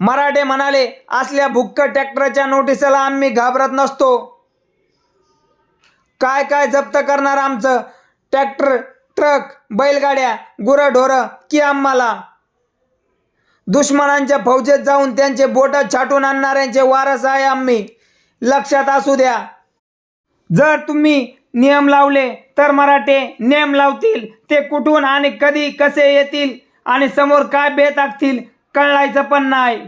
मराठे म्हणाले असल्या भुक्क ट्रॅक्टरच्या नोटिसला आम्ही घाबरत नसतो. काय काय जप्त करणार आमचं? ट्रॅक्टर ट्रक बैलगाड्या गुरंढोरं की आम्हाला? दुश्मनांच्या फौजेत जाऊन त्यांचे बोट छाटून आणणाऱ्यांचे वारस आहे आम्ही. लक्षात असू द्या. जर तुम्ही नियम लावले तर मराठे नेम लावतील. ते कुठून आणि कधी कसे येतील आणि समोर काय बेत आखतील कळायचं पण नाही.